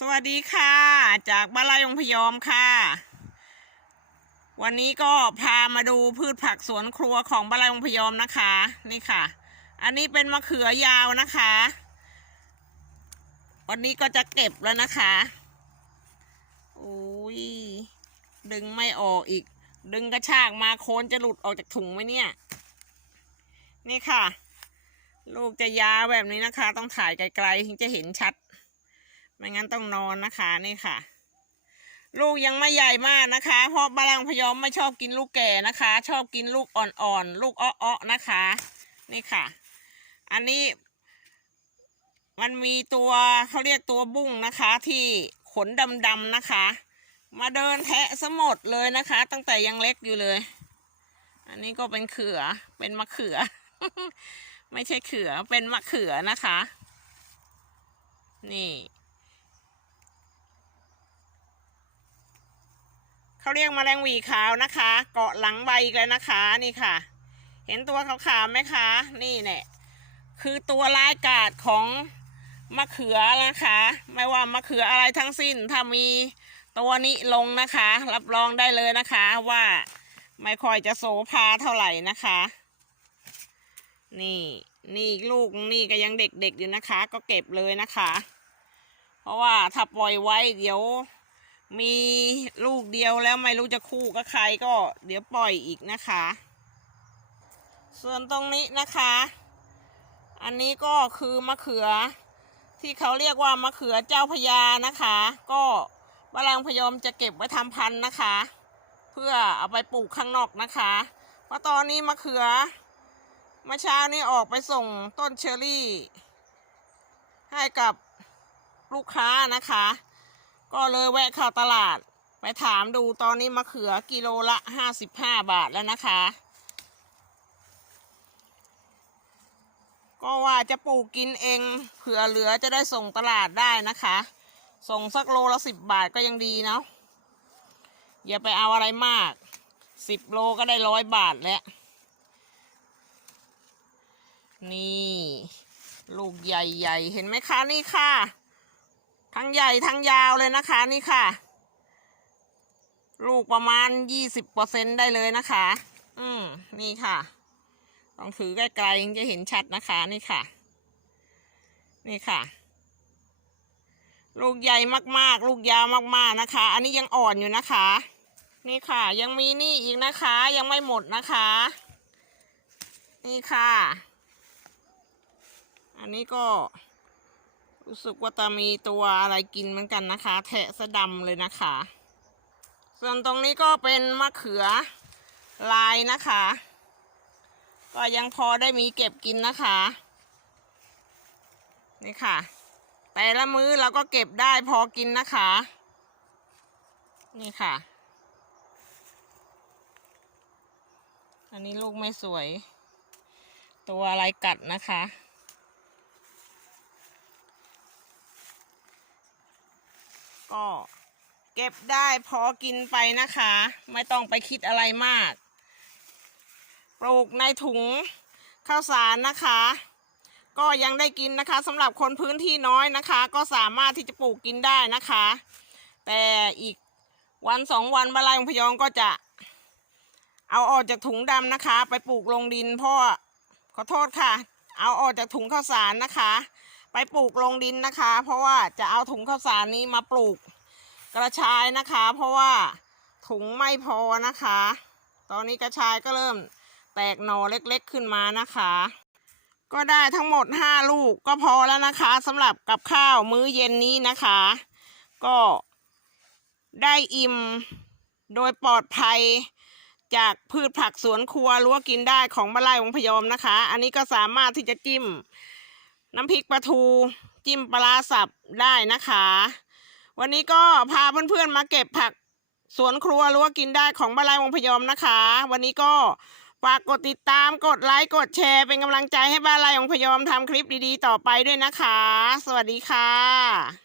สวัสดีค่ะ จากบ้านไร่องพยอมค่ะ วันนี้ก็พามาดูพืชผักสวนครัวของบ้านไร่องพยอมนะคะ นี่ค่ะ อันนี้เป็นมะเขือยาวนะคะ วันนี้ก็จะเก็บแล้วนะคะโอ้ยดึงไม่ออกอีก ดึงกระชากมาโคนจะหลุดออกจากถุงไหมเนี่ย นี่ค่ะ ลูกจะยาวแบบนี้นะคะ ต้องถ่ายไกลๆถึงจะเห็นชัด ไม่งั้นต้องนอนนะคะนี่ค่ะ ลูกยังไม่ใหญ่มากนะคะเพราะบาลังพยอมไม่ชอบกินลูกแก่นะคะ ชอบกินลูกอ่อนๆลูกอ้อๆนะคะ นี่ค่ะ อันนี้ มันมีตัวเขาเรียกตัวบุ้งนะคะ ที่ขนดำๆนะคะ มาเดินแทะสมดเลยนะคะ ตั้งแต่ยังเล็กอยู่เลย อันนี้ก็เป็นเขือเป็นมะเขือ ไม่ใช่เขือเป็นมะเขือนะคะ นี่ เขาเรียกมแมลงวีขาวนะคะ เกาะหลังใบอีกแล้วนะคะนี่ค่ะ เห็นตัวขาวๆไหมคะ นี่เนี่ยคือตัวลายกาดของมะเขือนะคะ ไม่ว่ามะเขืออะไรทั้งสิ้น ถ้ามีตัวนี้ลงนะคะ รับรองได้เลยนะคะว่าไม่ค่อยจะโสภาเท่าไหร่นะคะ นี่นี่ลูกนี่ก็ยังเด็กๆอยู่นะคะ ก็เก็บเลยนะคะ เพราะว่าถ้าปล่อยไว้เดี๋ยว มีลูกเดียวแล้วไม่รู้จะคู่กับใครก็เดี๋ยวปล่อยอีกนะคะ ส่วนตรงนี้นะคะ อันนี้ก็คือมะเขือ ที่เขาเรียกว่ามะเขือเจ้าพญานะคะ ก็บาลังพยอมจะเก็บไว้ทำพันธุ์นะคะ เพื่อเอาไปปลูกข้างนอกนะคะเพราะตอนนี้มะเขือเมื่อเช้านี้ออกไปส่งต้นเชอรี่ ให้กับลูกค้านะคะ ก็เลยแวะเข้าตลาด ไปถามดูตอนนี้มะเขือกิโลละห้าสิบห้าบาทแล้วนะคะ ก็ว่าจะปลูกกินเองเผื่อเหลือจะได้ส่งตลาดได้นะคะ ส่งสักโลละสิบบาทก็ยังดีเนาะอย่าไปเอาอะไรมากสิบโลก็ได้ร้อยบาทแล้ว นี่ ลูกใหญ่ๆ เห็นไหมคะ นี่ค่ะ ทั้งใหญ่ทั้งยาวเลยนะคะนี่ค่ะ ลูกประมาณยี่สิบเปอร์เซ็นได้เลยนะคะ อืมนี่ค่ะต้องถือใกล้ๆถึงจะเห็นชัดนะคะนี่ค่ะ นี่ค่ะ ลูกใหญ่มากๆ ลูกยาวมากๆนะคะ อันนี้ยังอ่อนอยู่นะคะ นี่ค่ะ ยังมีนี่อีกนะคะ ยังไม่หมดนะคะ นี่ค่ะ อันนี้ก็ รู้สึกว่าจะมีตัวอะไรกินเหมือนกันนะคะ แทะสะดำเลยนะคะ ส่วนตรงนี้ก็เป็นมะเขือลายนะคะ ก็ยังพอได้มีเก็บกินนะคะ นี่ค่ะ แต่ละมื้อเราก็เก็บได้พอกินนะคะ นี่ค่ะ อันนี้ลูกไม่สวย ตัวอะไรกัดนะคะ ก็เก็บได้พอกินไปนะคะ ไม่ต้องไปคิดอะไรมาก ปลูกในถุงข้าวสารนะคะ ก็ยังได้กินนะคะสำหรับคนพื้นที่น้อยนะคะ ก็สามารถที่จะปลูกกินได้นะคะ แต่อีกวันสองวันบาลายองพยองก็จะเอาออกจากถุงดำนะคะ ไปปลูกลงดินพราะขอโทษค่ะ เอาออกจากถุงข้าวสารนะคะ ไปปลูกลงดินนะคะ เพราะว่าจะเอาถุงข้าวสารนี้มาปลูกกระชายนะคะ เพราะว่าถุงไม่พอนะคะ ตอนนี้กระชายก็เริ่มแตกหน่อเล็กๆขึ้นมานะคะ ก็ได้ทั้งหมดห้าลูกก็พอแล้วนะคะสำหรับกับข้าวมื้อเย็นนี้นะคะ ก็ได้อิ่มโดยปลอดภัยจากพืชผักสวนครัวรั้วกินได้ของบ้านไร่วงพยอมนะคะ อันนี้ก็สามารถที่จะจิ้ม น้ำพริกปลาทู จิ้มปลาร้าสับได้นะคะ วันนี้ก็พาเพื่อนๆมาเก็บผักสวนครัวรั้วกินได้ของบาลายวงพยอมนะคะ วันนี้ก็ฝากกดติดตามกดไลค์กดแชร์เป็นกำลังใจให้บาลายวงพยอมทำคลิปดีๆ ต่อไปด้วยนะคะ สวัสดีค่ะ